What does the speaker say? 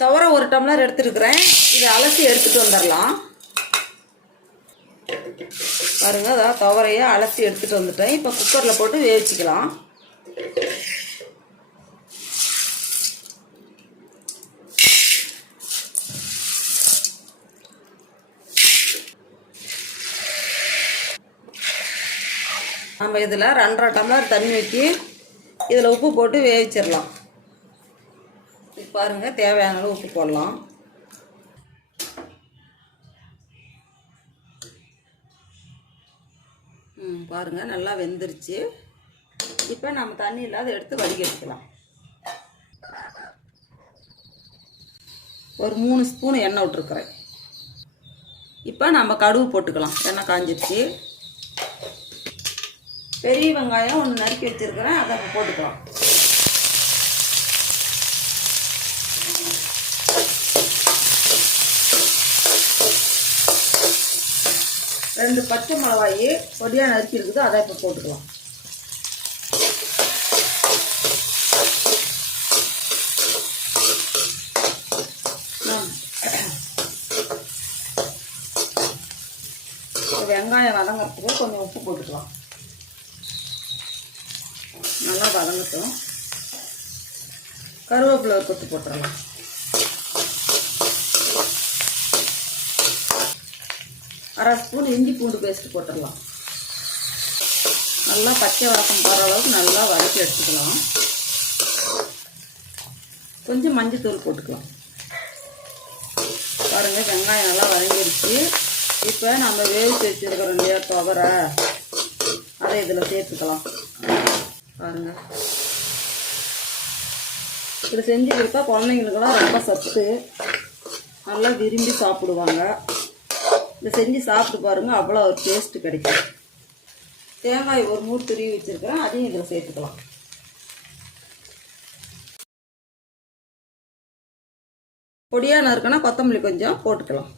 துவர ஒரு டம்ளர் எடுத்துருக்குறேன். இதை அலசி எடுத்துகிட்டு வந்துடலாம். பாருங்க அதான் துவரையை அலசி எடுத்துகிட்டு வந்துட்டேன். இப்போ குக்கரில் போட்டு வேவிச்சிக்கலாம். நம்ம இதில் ரெண்டரை டம்ளர் தண்ணி ஊற்றி இதில் உப்பு போட்டு வேவிச்சிடலாம். இது பாருங்கள் தேவையான அளவு உப்பு போடலாம். ம் பாருங்கள் நல்லா வெந்துருச்சு. இப்போ நம்ம தண்ணி இல்லாத எடுத்து வடிகெடுக்கலாம் ஒரு மூணு ஸ்பூன் எண்ணெய் விட்ருக்குறேன் இப்போ நம்ம கடுகு போட்டுக்கலாம். எண்ணெய் காஞ்சிருச்சு. பெரிய வெங்காயம் ஒன்று நறுக்கி வச்சுருக்கிறேன். அதை போட்டுக்கலாம். ரெண்டு பச்சை மிளகாய் பொடியாக நறுக்கி இருக்குது அதை இப்போ போட்டுக்கலாம். வெங்காயம் வதங்கிறதுக்கு கொஞ்சம் உப்பு போட்டுக்கலாம். நல்லா வதங்கட்டும். கருவேப்பிலை கொத்து போட்டுடலாம் அரை ஸ்பூன் இஞ்சி பூண்டு பேஸ்ட் போட்டுடலாம். நல்லா பச்சை வாசம் போகிற அளவுக்கு நல்லா வதக்கி எடுத்துக்கலாம். கொஞ்சம் மஞ்சத்தூள் போட்டுக்கலாம். பாருங்கள் வெங்காயம் நல்லா வதங்கிருச்சு. இப்போ நம்ம வேவிச்சு வச்சுருக்கிறோம் இல்லையா துவரை அதை இதில் சேர்த்துக்கலாம். பாருங்கள் இதில் செஞ்சு கொடுத்தா குழந்தைங்களுக்கெல்லாம் ரொம்ப சத்து. நல்லா விரும்பி சாப்பிடுவாங்க. இதை செஞ்சு சாப்பிட்டு பாருங்கள் அவ்வளோ ஒரு டேஸ்ட்டு கிடைக்கும். தேங்காய் ஒரு மூணு துருவி வச்சுருக்கிறேன் அதையும் இதில் சேர்த்துக்கலாம். பொடியான இருக்குன்னா கொத்தமல்லி கொஞ்சம் போட்டுக்கலாம்.